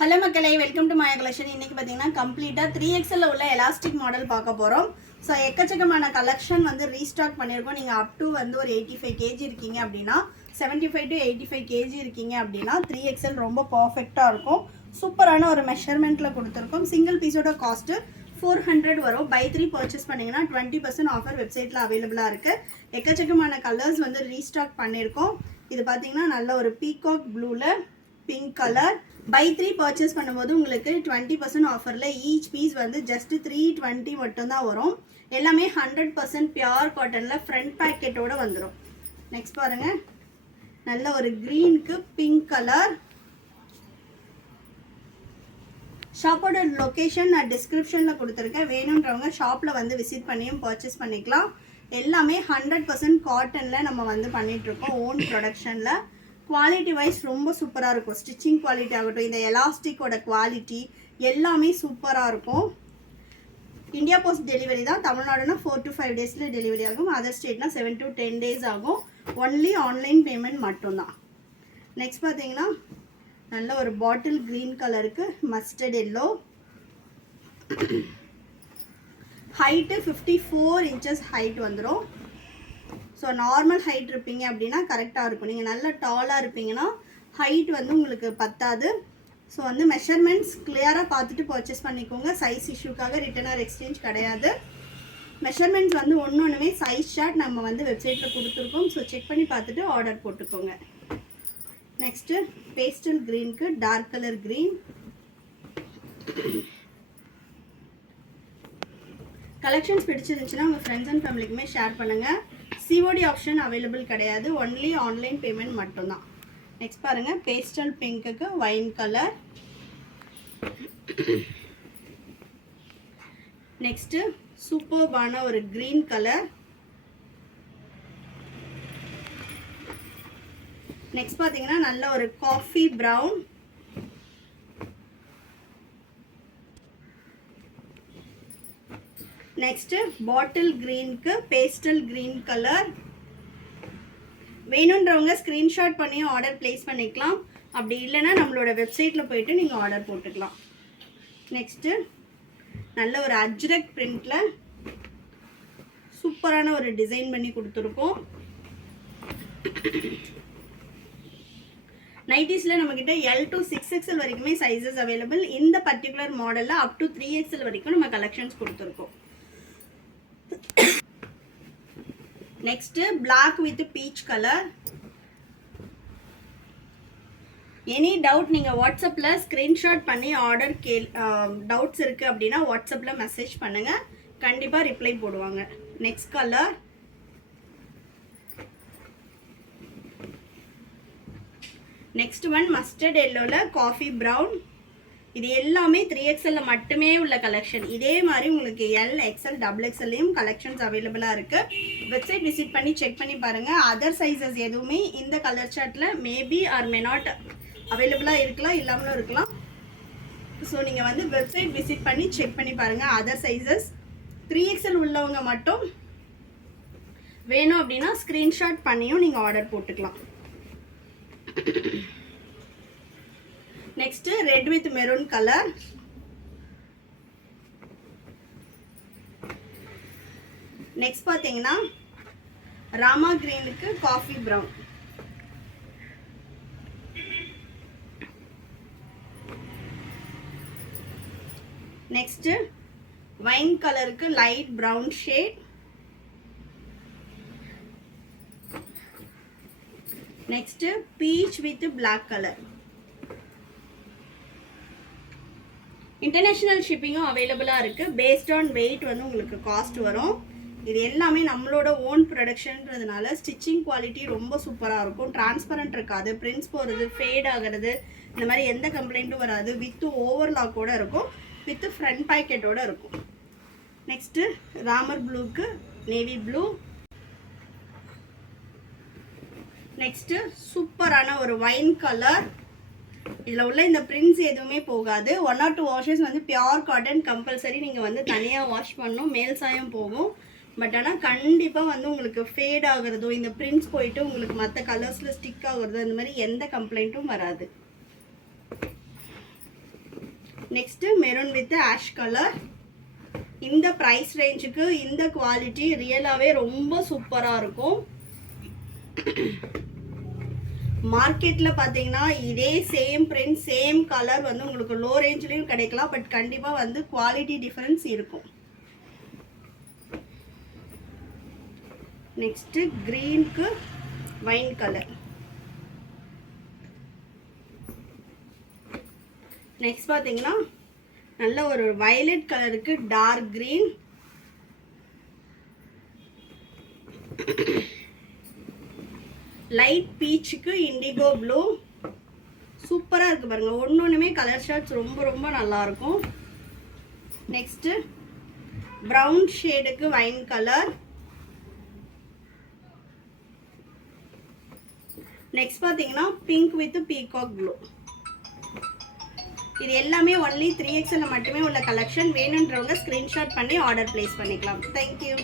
Hello மக்களே, welcome to Maya collection. இன்றைக்கி பார்த்தீங்கன்னா கம்ப்ளீட்டாக 3XL உள்ள எலாஸ்டிக் மாடல் பார்க்க போகிறோம். ஸோ எக்கச்சக்கமான கலெக்ஷன் ரீஸ்டாக் பண்ணியிருக்கோம். நீங்கள் அப் டு ஒரு 85 kg இருக்கீங்க அப்படின்னா, 75 to 85 kg இருக்கீங்க அப்படின்னா 3XL ரொம்ப பர்ஃபெக்டாக இருக்கும். சூப்பரான ஒரு மெஷர்மெண்ட்டில் கொடுத்துருக்கோம். சிங்கிள் பீஸோட காஸ்ட்டு 400 வரும். பை 3 பர்ச்சேஸ் பண்ணிங்கன்னா 20% ஆஃபர் வெப்சைட்டில் அவைலபிளாக இருக்குது. எக்கச்சக்கமான கலர்ஸ் ரீஸ்டாக் பண்ணியிருக்கோம். இது பார்த்தீங்கன்னா நல்ல ஒரு பீகாக் ப்ளூவில் பிங்க் கலர். பை 3 பர்ச்சேஸ் பண்ணும்போது உங்களுக்கு 20% ஆஃபரில் ஈச் பீஸ் ஜஸ்ட் 320 மட்டும்தான் வரும். எல்லாமே 100% பியோர் காட்டனில் ஃப்ரண்ட் பேக்கெட்டோடு வந்துடும். நெக்ஸ்ட் பாருங்கள், நல்ல ஒரு க்ரீனுக்கு பிங்க் கலர். ஷாப்போட லொக்கேஷன் நான் டிஸ்கிரிப்ஷனில் கொடுத்துருக்கேன். வேணுன்றவங்க ஷாப்பில் விசிட் பண்ணியும் பர்ச்சேஸ் பண்ணிக்கலாம். எல்லாமே 100% காட்டனில் நம்ம பண்ணிகிட்ருக்கோம். ஓன் ப்ரொடக்ஷனில். குவாலிட்டி வைஸ் ரொம்ப சூப்பராக இருக்கும். ஸ்டிச்சிங் குவாலிட்டி ஆகட்டும், இந்த எலாஸ்டிக்கோட குவாலிட்டி எல்லாமே சூப்பராக இருக்கும். இந்தியா போஸ்ட் டெலிவரி தான். தமிழ்நாடுனா 4 to 5 டேஸில் டெலிவரி ஆகும். அதர் ஸ்டேட்னா 7 to 10 days ஆகும். ஒன்லி ஆன்லைன் பேமெண்ட் மட்டும்தான். நெக்ஸ்ட் பார்த்தீங்கன்னா நல்ல ஒரு பாட்டில் க்ரீன் கலருக்கு mustard yellow. Height 54 inches height வந்துடும். ஸோ நார்மல் ஹைட் இருப்பீங்க அப்படின்னா கரெக்டாக இருக்கும். நீங்கள் நல்லா டாலாக இருப்பீங்கன்னா ஹைட் உங்களுக்கு பத்தாது. ஸோ மெஷர்மெண்ட்ஸ் கிளியராக பார்த்துட்டு பர்ச்சேஸ் பண்ணிக்கோங்க. சைஸ் இஷ்யூக்காக ரிட்டர்ன் ஆர் எக்ஸ்சேஞ்ச் கிடையாது. மெஷர்மெண்ட்ஸ் ஒன்றுமே சைஸ் ஷார்ட் நம்ம வெப்சைட்டில் கொடுத்துருக்கோம். ஸோ செக் பண்ணி பார்த்துட்டு ஆர்டர் போட்டுக்கோங்க. நெக்ஸ்ட்டு பேஸ்டல் க்ரீனுக்கு டார்க் கலர் க்ரீன். கலெக்ஷன்ஸ் பிடிச்சிருந்துச்சுன்னா உங்கள் ஃப்ரெண்ட்ஸ் அண்ட் ஃபேமிலிக்குமே ஷேர் பண்ணுங்கள். சிஓடி ஆப்ஷன் அவைலபிள் கிடையாது. ஒன்லி ஆன்லைன் பேமெண்ட் மட்டும்தான். நெக்ஸ்ட் பாருங்கள், பேஸ்டல் பிங்க்குக்கு வைன் கலர். நெக்ஸ்ட்டு சூப்பர்பான ஒரு க்ரீன் கலர். நெக்ஸ்ட் பார்த்தீங்கன்னா நல்ல ஒரு காஃபி ப்ரௌன். நெக்ஸ்ட்டு பாட்டில் க்ரீனுக்கு பேஸ்டல் க்ரீன் கலர். வேணுன்றவங்க ஸ்க்ரீன்ஷாட் பண்ணி ஆர்டர் ப்ளேஸ் பண்ணிக்கலாம். அப்படி இல்லைன்னா நம்மளோட வெப்சைட்டில் போயிட்டு நீங்கள் ஆர்டர் போட்டுக்கலாம். நெக்ஸ்ட்டு நல்ல ஒரு அஜ்ரக் பிரிண்டில் சூப்பரான ஒரு டிசைன் பண்ணி கொடுத்துருக்கோம். நைட்டிஸில் நம்மக்கிட்ட L to 6XL வரைக்குமே சைஸஸ் அவைலபிள். இந்த பர்டிகுலர் மாடலில் அப் டு 3XL வரைக்கும் நம்ம கலெக்ஷன்ஸ் கொடுத்துருக்கோம். Next black with peach colour. Any doubt நீங்கள் வாட்ஸ்அப்பில் ஸ்க்ரீன்ஷாட் பண்ணி ஆர்டர் டவுட்ஸ் இருக்குது அப்படின்னா வாட்ஸ்அப்பில் மெசேஜ் பண்ணுங்கள். கண்டிப்பாக ரிப்ளை போடுவாங்க. Next colour next one mustard எல்லோவில் காஃபி ப்ரௌன். இது எல்லாமே 3XL மட்டுமே உள்ள கலெக்ஷன். இதே மாதிரி உங்களுக்கு L, XL, XXLலையும் கலெக்ஷன்ஸ் அவைலபிளாக இருக்குது. வெப்சைட் விசிட் பண்ணி செக் பண்ணி பாருங்கள். அதர் சைஸஸ் எதுவுமே இந்த கலர் சார்ட்டில் மேபி ஆர் மே நாட் அவைலபிளாக இருக்கலாம், இல்லாமலும் இருக்கலாம். ஸோ நீங்கள் வெப்சைட் விசிட் பண்ணி செக் பண்ணி பாருங்கள். அதர் சைஸஸ் 3XL உள்ளவங்க மட்டும் வேணும் அப்படின்னா ஸ்க்ரீன்ஷாட் பண்ணியும் நீங்கள் ஆர்டர் போட்டுக்கலாம். Next red with maroon colour. Next பார்த்தீங்கன்னா ராமா கிரீனுக்கு காஃபி ப்ரௌன். நெக்ஸ்ட் வைன் கலருக்கு light brown shade. Next peach with black colour. International ஷிப்பிங்கும் அவைலபிளாக இருக்குது. பேஸ்ட் ஆன் வெயிட் உங்களுக்கு காஸ்ட் வரும். இது எல்லாமே நம்மளோட ஓன் ப்ரொடக்ஷன்றதுனால ஸ்டிச்சிங் குவாலிட்டி ரொம்ப சூப்பராக இருக்கும். டிரான்ஸ்பரண்ட் இருக்காது, பிரிண்ட்ஸ் போகிறது, ஃபேட் ஆகிறது, இந்த மாதிரி எந்த கம்ப்ளைண்ட்டும் வராது. வித் ஓவர்லாக்கோடு இருக்கும், வித் ஃப்ரண்ட் பேக்கெட்டோடு இருக்கும். நெக்ஸ்ட்டு ராமர் ப்ளூக்கு நேவி ப்ளூ. நெக்ஸ்ட்டு சூப்பரான ஒரு வைன் கலர். இதில் உள்ள இந்த பிரிண்ட்ஸ் எதுவுமே போகாது. 1 or 2 washes pure cotton compulsory நீங்கள் தனியாக வாஷ் பண்ணணும். மேல் சாயம் போகும். பட் ஆனால் கண்டிப்பாக உங்களுக்கு ஃபேட் ஆகிறதோ இந்த பிரிண்ட்ஸ் போயிட்டு உங்களுக்கு மற்ற கலர்ஸில் ஸ்டிக் ஆகுறதோ இந்த மாதிரி எந்த கம்ப்ளைண்ட்டும் வராது. Next maroon with ash colour. இந்த பிரைஸ் ரேஞ்சுக்கு இந்த குவாலிட்டி ரியலாவே ரொம்ப சூப்பரா இருக்கும். மார்க்கெட்ல பாத்தீங்கன்னா இதே சேம் பிரிண்ட் சேம் கலர் வந்து உங்களுக்கு லோ ரேஞ்ச்லயும் கிடைக்கலாம். பட் கண்டிப்பா வந்து குவாலிட்டி டிஃபரன்ஸ் இருக்கும். நெக்ஸ்ட் கிரீனுக்கு வைன் கலர். நெக்ஸ்ட் பாத்தீங்கன்னா நல்ல ஒரு வயலட் கலருக்கு டார்க் கிரீன். லைட் பீச்சுக்கு இண்டிகோ ப்ளூ. சூப்பரா இருக்கு பாருங்க. ஒன்னொன்னுமே கலர் ஷர்ட்ஸ் ரொம்ப ரொம்ப நல்லா இருக்கும். நெக்ஸ்ட் பிரவுன் ஷேடுக்கு வைன் கலர். நெக்ஸ்ட் பாத்தீங்கன்னா பிங்க் வித் பீகாக் ப்ளூ. இது எல்லாமே ஒன்லி 3XL மட்டுமே உள்ள கலெக்ஷன். வேணுன்றவங்க ஸ்கிரீன்ஷாட் பண்ணி ஆர்டர் பிளேஸ் பண்ணிக்கலாம். தேங்க்யூ.